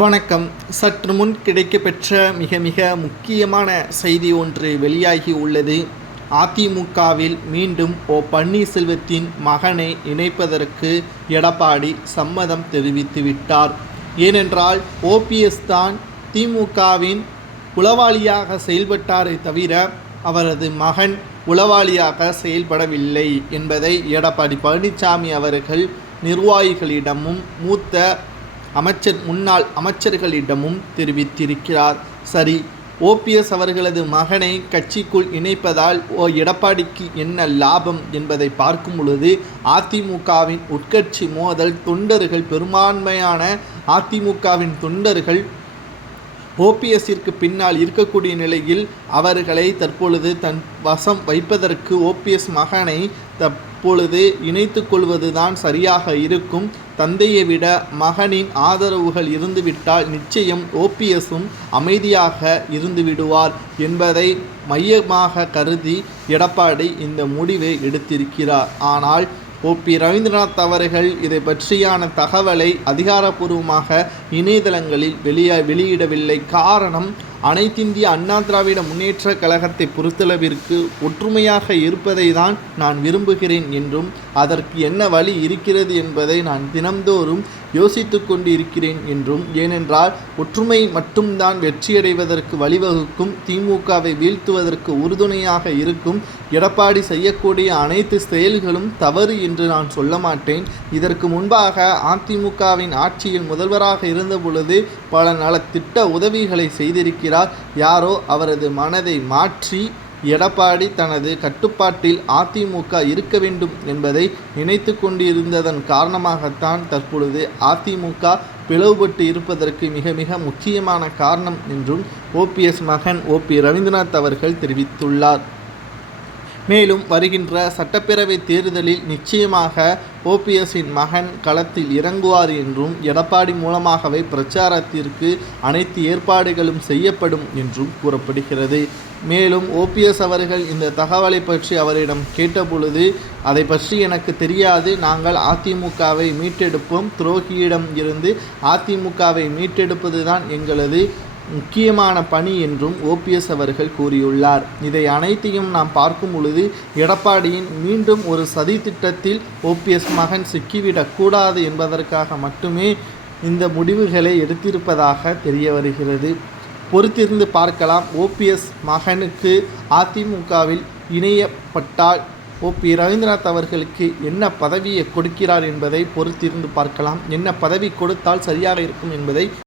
வணக்கம். சற்று முன் கிடைக்கப்பெற்ற மிக மிக முக்கியமான செய்தி ஒன்று வெளியாகி உள்ளது. அதிமுகவில் மீண்டும் ஓ பன்னீர்செல்வத்தின் மகனை இணைப்பதற்கு எடப்பாடி சம்மதம் தெரிவித்து விட்டார். ஏனென்றால் ஓபிஎஸ் தான் திமுகவின் உளவாளியாக செயல்பட்டாரே தவிர அவரது மகன் உளவாளியாக செயல்படவில்லை என்பதை எடப்பாடி பழனிசாமி அவர்கள் நிர்வாகிகளிடமும் மூத்த அமைச்சர் முன்னாள் அமைச்சர்களிடமும் தெரிவித்திருக்கிறார். சரி ஓபிஎஸ் அவர்களது மகனை கட்சிக்குள் இணைப்பதால் ஓ. எடப்பாடிக்கு என்ன லாபம் என்பதை பார்க்கும் பொழுது அதிமுகவின் உட்கட்சி மோதல் தொண்டர்கள் பெரும்பான்மையான அதிமுகவின் தொண்டர்கள் ஓபிஎஸ்ஸிற்கு பின்னால் இருக்கக்கூடிய நிலையில் அவர்களை தற்பொழுது தன் வசம் வைப்பதற்கு ஓபிஎஸ் மகனை அப்பொழுது இணைத்து கொள்வதுதான் சரியாக இருக்கும். தந்தையை விட மகனின் ஆதரவுகள் இருந்துவிட்டால் நிச்சயம் ஓபிஎஸும் அமைதியாக இருந்துவிடுவார் என்பதை மையமாக கருதி எடப்பாடி இந்த முடிவை எடுத்திருக்கிறார். ஆனால் ஓபி ரவீந்திரநாத் அவர்கள் இதை பற்றியான தகவலை அதிகாரப்பூர்வமாக இணையதளங்களில் வெளியே வெளியிடவில்லை. காரணம் அனைத்திந்திய அண்ணா திராவிட முன்னேற்ற கழகத்தை பொறுத்தளவிற்கு ஒற்றுமையாக இருப்பதை தான் நான் விரும்புகிறேன் என்றும் அதற்கு என்ன வழி இருக்கிறது என்பதை நான் தினம்தோறும் யோசித்து கொண்டு இருக்கிறேன் என்றும் ஏனென்றால் ஒற்றுமை மட்டும்தான் வெற்றியடைவதற்கு வழிவகுக்கும் திமுகவை வீழ்த்துவதற்கு உறுதுணையாக இருக்கும் எடப்பாடி செய்யக்கூடிய அனைத்து செயல்களும் தவறு என்று நான் சொல்ல மாட்டேன். இதற்கு முன்பாக அதிமுகவின் ஆட்சியில் முதல்வராக இருந்த பொழுது பல நலத்திட்ட உதவிகளை செய்திருக்கிறார். யாரோ அவரது மனதை மாற்றி எடப்பாடி தனது கட்டுப்பாட்டில் அதிமுக இருக்க வேண்டும் என்பதை நினைத்து கொண்டிருந்ததன் காரணமாகத்தான் தற்பொழுது அதிமுக பிளவுபட்டு இருப்பதற்கு மிக மிக முக்கியமான காரணம் என்றும் ஓபிஎஸ் மகன் ஓபி ரவீந்திரநாத் அவர்கள் தெரிவித்துள்ளார். மேலும் வருகின்ற சட்டப்பேரவை தேர்தலில் நிச்சயமாக ஓபிஎஸ்ஸின் மகன் களத்தில் இறங்குவார் என்றும் எடப்பாடி மூலமாகவே பிரச்சாரத்திற்கு அனைத்து ஏற்பாடுகளும் செய்யப்படும் என்றும் கூறப்படுகிறது. மேலும் ஓபிஎஸ் அவர்கள் இந்த தகவலை பற்றி அவரிடம் கேட்டபொழுது அதை பற்றி எனக்கு தெரியாது. நாங்கள் அதிமுகவை மீட்டெடுப்போம். துரோகியிடம் இருந்து அதிமுகவை மீட்டெடுப்பது தான் எங்களது முக்கியமான பணி என்றும் ஓபிஎஸ் அவர்கள் கூறியுள்ளார். இதை அனைத்தையும் நாம் பார்க்கும் பொழுது எடப்பாடியின் மீண்டும் ஒரு சதி திட்டத்தில் ஓபிஎஸ் மகன் சிக்கிவிடக்கூடாது என்பதற்காக மட்டுமே இந்த முடிவுகளை எடுத்திருப்பதாக தெரிய வருகிறது. பொறுத்திருந்து பார்க்கலாம். ஓபிஎஸ் மகனுக்கு அதிமுகவில் இணையப்பட்டால் ஓபி ரவீந்திரநாத் அவர்களுக்கு என்ன பதவியை கொடுக்கிறார் என்பதை பொறுத்திருந்து பார்க்கலாம். என்ன பதவி கொடுத்தால் சரியாக இருக்கும் என்பதை